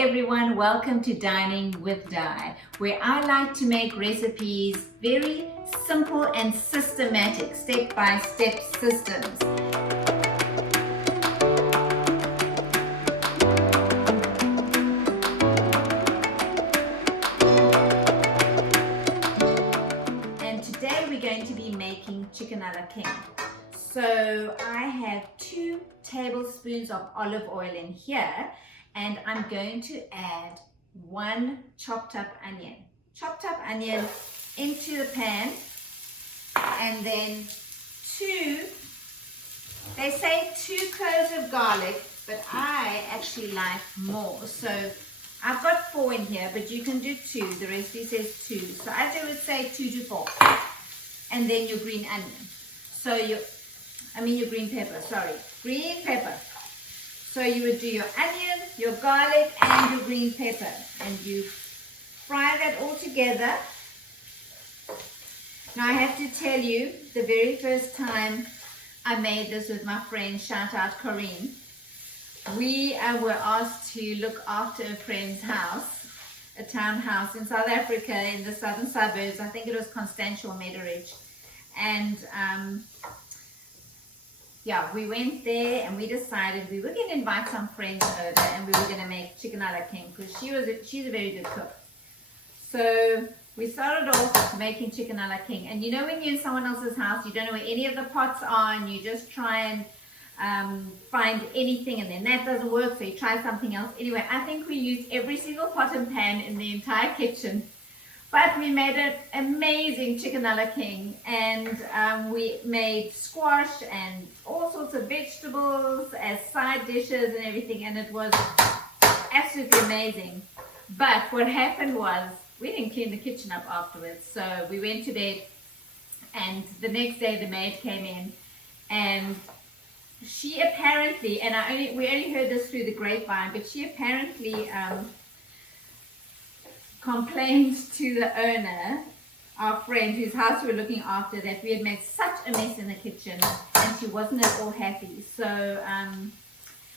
everyone, welcome to Dining with Di, where I like to make recipes very simple and systematic, step-by-step systems. And today we're going to be making chicken a la king. So I have 2 tablespoons of olive oil in here, and I'm going to add 1 chopped up onion. Chopped up onion into the pan, and then 2, they say 2 cloves of garlic, but I actually like more. So I've got 4 in here, but you can do 2. The recipe says 2. So I would say 2 to 4. And then your green onion. So your green pepper, green pepper. So you would do your onion, your garlic, and your green pepper. And you fry that all together. Now I have to tell you, the very first time I made this with my friend, shout out Corinne, we were asked to look after a friend's house, a townhouse in South Africa in the southern suburbs. I think it was Constantia or Meadowridge. And yeah, we went there and we decided we were going to invite some friends over and we were going to make chicken a la king because she's a very good cook. So we started off making chicken a la king. And you know when you're in someone else's house, you don't know where any of the pots are and you just try and find anything, and then that doesn't work, so you try something else. Anyway, I think we used every single pot and pan in the entire kitchen. But we made an amazing chicken a la king, and we made squash and all sorts of vegetables as side dishes and everything, and it was absolutely amazing. But what happened was we didn't clean the kitchen up afterwards, so we went to bed, and the next day the maid came in, and she apparently, and we only heard this through the grapevine, but she apparently complained to the owner, our friend whose house we were looking after, that we had made such a mess in the kitchen, and she wasn't at all happy. So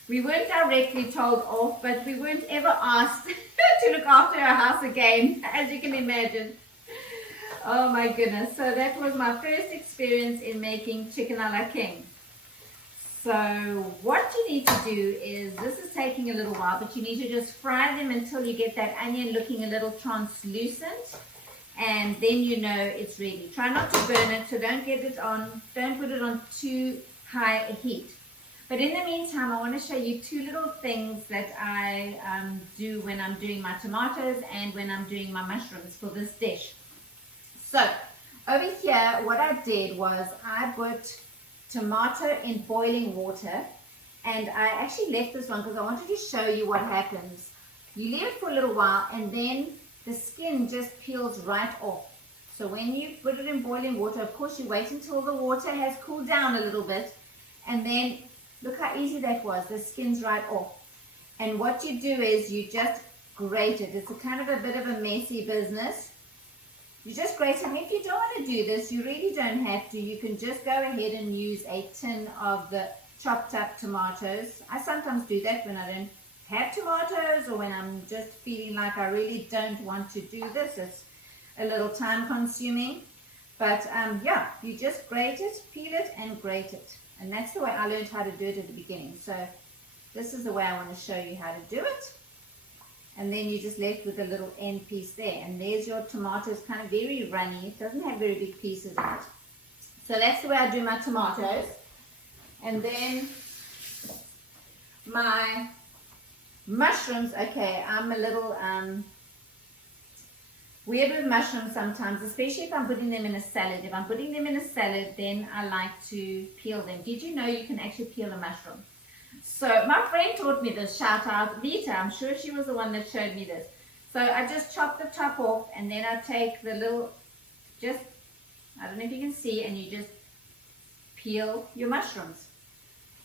we weren't directly told off, but we weren't ever asked to look after our house again, as you can imagine. Oh my goodness. So that was my first experience in making chicken a la king. So what you need to do is, this is taking a little while, but you need to just fry them until you get that onion looking a little translucent, and then you know it's ready. Try not to burn it, so don't put it on too high a heat. But in the meantime, I want to show you 2 little things that I do when I'm doing my tomatoes and when I'm doing my mushrooms for this dish. So over here, what I did was I put tomato in boiling water, and I actually left this one because I wanted to show you what happens. You leave it for a little while, and then the skin just peels right off. So when you put it in boiling water, of course you wait until the water has cooled down a little bit, and then look how easy that was. The skin's right off. And what you do is you just grate it. It's a kind of a bit of a messy business. You just grate it. And if you don't want to do this, you really don't have to. You can just go ahead and use a tin of the chopped up tomatoes. I sometimes do that when I don't have tomatoes, or when I'm just feeling like I really don't want to do this. It's a little time consuming. But yeah, you just grate it, peel it, and grate it. And that's the way I learned how to do it at the beginning. So this is the way I want to show you how to do it. And then you're just left with a little end piece there. And there's your tomatoes, kind of very runny. It doesn't have very big pieces in it. So that's the way I do my tomatoes. And then my mushrooms. Okay, I'm a little weird with mushrooms sometimes, especially if I'm putting them in a salad. If I'm putting them in a salad, then I like to peel them. Did you know you can actually peel a mushroom? So my friend taught me this, shout out Vita, I'm sure she was the one that showed me this. So I just chop the top off, and then I take the little, I don't know if you can see, and you just peel your mushrooms.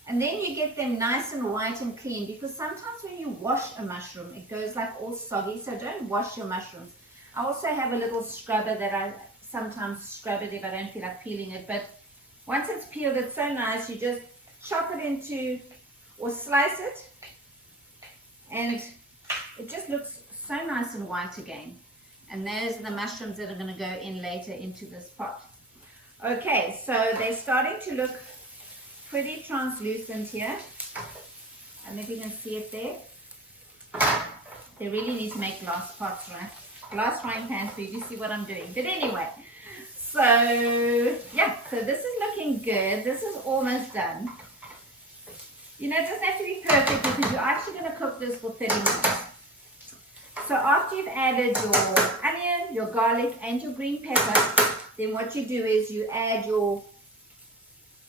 And then you get them nice and white and clean, because sometimes when you wash a mushroom, it goes like all soggy, so don't wash your mushrooms. I also have a little scrubber that I sometimes scrub it if I don't feel like peeling it, but once it's peeled, it's so nice, you just chop it into, or slice it, and it just looks so nice and white again. And those are the mushrooms that are going to go in later into this pot. Okay, so they're starting to look pretty translucent here. I don't know if you can see it there. They really need to make glass pots, right? Glass frying pans for you to see what I'm doing. But anyway, so yeah, so this is looking good. This is almost done. You know, it doesn't have to be perfect because you're actually going to cook this for 30 minutes. So after you've added your onion, your garlic, and your green pepper, then what you do is you add your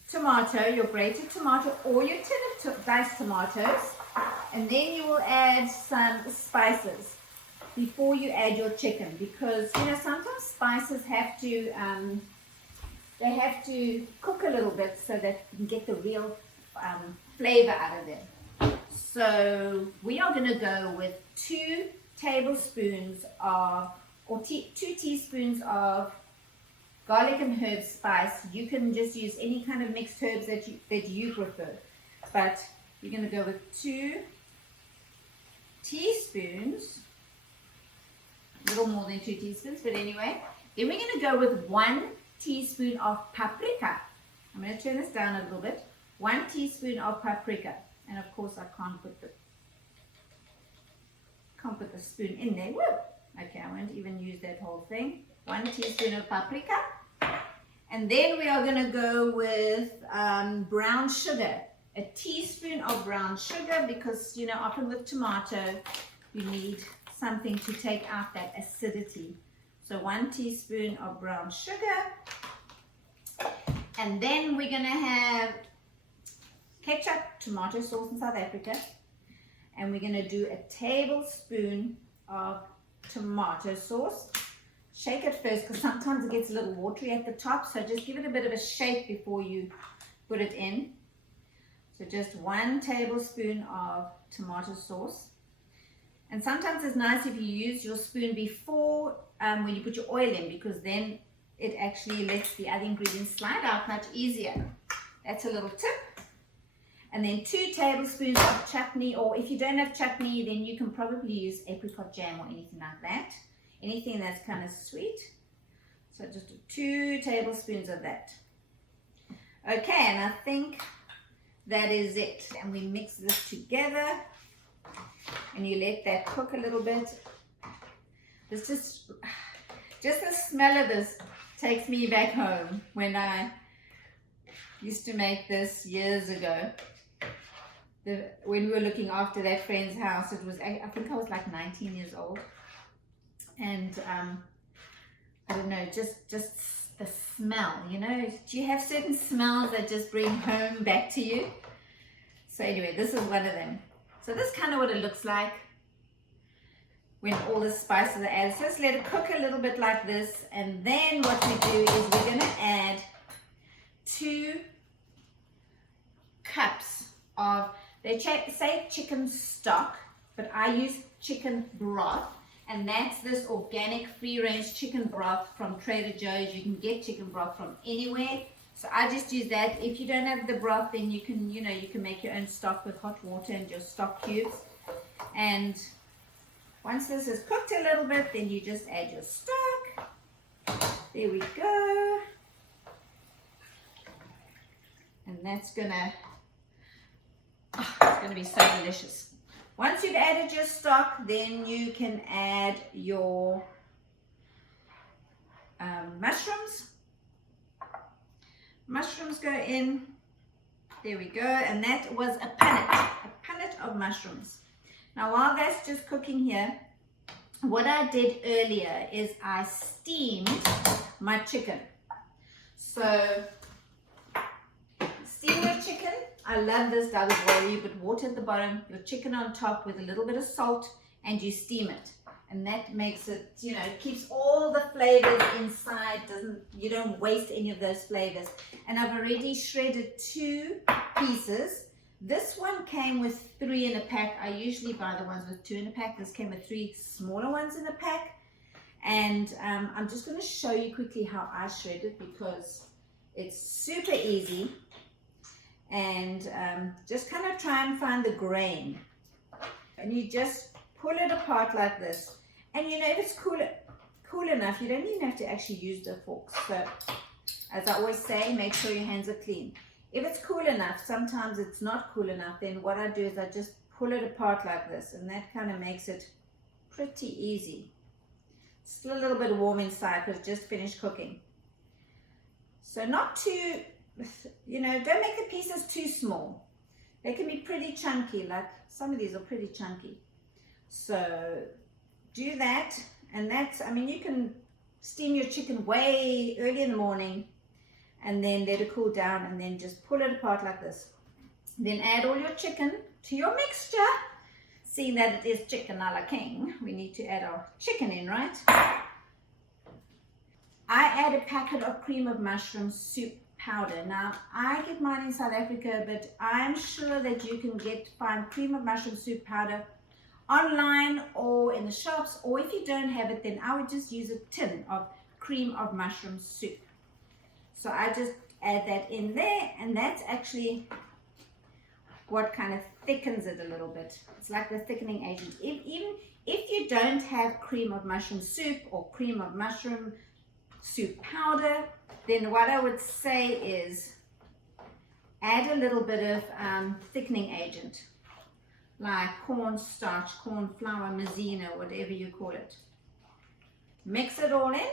tomato, your grated tomato, or your tin of diced tomatoes, and then you will add some spices before you add your chicken, because you know sometimes spices have to they have to cook a little bit so that you can get the real flavor out of them. So we are going to go with 2 tablespoons of, or 2 teaspoons of garlic and herb spice. You can just use any kind of mixed herbs that you prefer, but you're going to go with 2 teaspoons, a little more than 2 teaspoons, but anyway. Then we're going to go with 1 teaspoon of paprika. I'm going to turn this down a little bit. 1 teaspoon of paprika, and of course I can't put the spoon in there. Woo! Okay, I won't even use that whole thing. 1 teaspoon of paprika. And then we are going to go with brown sugar. A teaspoon of brown sugar, because you know often with tomato you need something to take out that acidity. So 1 teaspoon of brown sugar. And then we're going to have ketchup, tomato sauce in South Africa. And we're going to do a tablespoon of tomato sauce. Shake it first because sometimes it gets a little watery at the top, so just give it a bit of a shake before you put it in. So just 1 tablespoon of tomato sauce. And sometimes it's nice if you use your spoon before when you put your oil in, because then it actually lets the other ingredients slide out much easier. That's a little tip. And then 2 tablespoons of chutney, or if you don't have chutney, then you can probably use apricot jam or anything like that. Anything that's kind of sweet. So just 2 tablespoons of that. Okay, and I think that is it. And we mix this together. And you let that cook a little bit. This just the smell of this takes me back home when I used to make this years ago. When we were looking after that friend's house, it was, I think I was like 19 years old. And I don't know, just the smell, you know. Do you have certain smells that just bring home back to you? So anyway, this is one of them. So this is kind of what it looks like when all the spices are added. So just let it cook a little bit like this, and then what we do is we're going to add 2 cups of, they say chicken stock, but I use chicken broth, and that's this organic free-range chicken broth from Trader Joe's. You can get chicken broth from anywhere. So I just use that. If you don't have the broth, then you can, you know, you can make your own stock with hot water and your stock cubes. And once this is cooked a little bit, then you just add your stock. There we go. And that's gonna, oh, it's gonna be so delicious. Once you've added your stock, then you can add your mushrooms. Mushrooms go in. There we go. And that was a punnet of mushrooms. Now while that's just cooking here, what I did earlier is I steamed my chicken. So steam your chicken. I love this double boil. You put water at the bottom, your chicken on top with a little bit of salt, and you steam it. And that makes it, you know, it keeps all the flavors inside. You don't waste any of those flavors. And I've already shredded 2 pieces. This one came with 3 in a pack. I usually buy the ones with 2 in a pack. This came with 3 smaller ones in a pack. And I'm just going to show you quickly how I shred it, because it's super easy. And just kind of try and find the grain. And you just pull it apart like this. And you know, if it's cool enough, you don't even have to actually use the forks. So, as I always say, make sure your hands are clean. If it's cool enough, sometimes it's not cool enough, then what I do is I just pull it apart like this, and that kind of makes it pretty easy. Still a little bit warm inside because just finished cooking. So not too, you know, don't make the pieces too small. They can be pretty chunky, like some of these are pretty chunky. So do that, and that's, I mean, you can steam your chicken way early in the morning and then let it cool down and then just pull it apart like this. Then add all your chicken to your mixture. Seeing that it is chicken a la king, we need to add our chicken in, right? I add a packet of cream of mushroom soup powder. Now, I get mine in South Africa, but I'm sure that you can find cream of mushroom soup powder online or in the shops, or if you don't have it, then I would just use a tin of cream of mushroom soup. So I just add that in there, and that's actually what kind of thickens it a little bit. It's like the thickening agent. Even if you don't have cream of mushroom soup or cream of mushroom soup powder, then what I would say is add a little bit of thickening agent, like cornstarch, corn flour, maizena, whatever you call it. Mix it all in,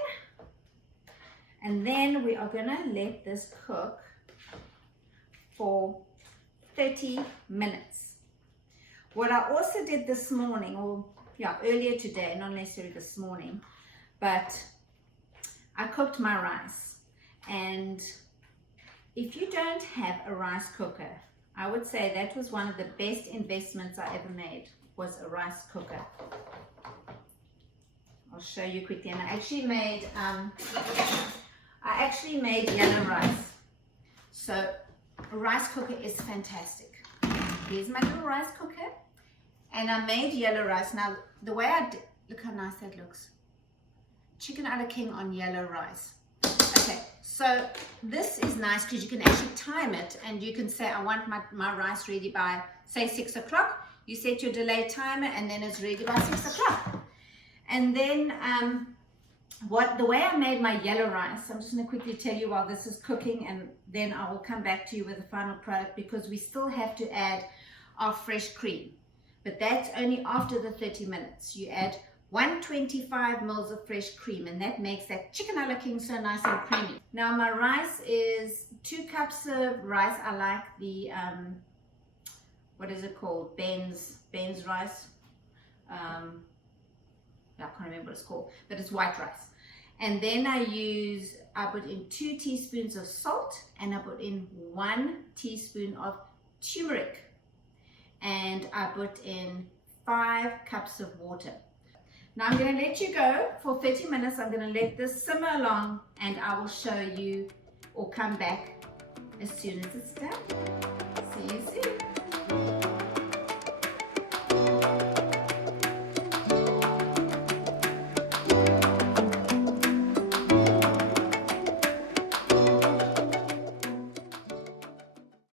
and then we are going to let this cook for 30 minutes. What I also did this morning, or earlier today, not necessarily this morning, but I cooked my rice. And if you don't have a rice cooker, I would say that was one of the best investments I ever made, was a rice cooker. I'll show you quickly. And I actually made yellow rice. So a rice cooker is fantastic. Here's my little rice cooker, and I made yellow rice. Now the way I did, look how nice that looks. Chicken a la king on yellow rice. Okay, so this is nice because you can actually time it, and you can say I want my rice ready by, say, 6 o'clock. You set your delay timer, and then it's ready by 6 o'clock. And then the way I made my yellow rice, I'm just going to quickly tell you while this is cooking, and then I will come back to you with the final product, because we still have to add our fresh cream, but that's only after the 30 minutes. You add 125 mils of fresh cream, and that makes that chicken a la king so nice and creamy. Now my rice is 2 cups of rice. I like the what is it called, Ben's rice. I can't remember what it's called, but it's white rice. And then I put in 2 teaspoons of salt, and I put in 1 teaspoon of turmeric, and I put in 5 cups of water. Now I'm going to let you go for 30 minutes. I'm going to let this simmer along, and I will show you or come back as soon as it's done. See you soon.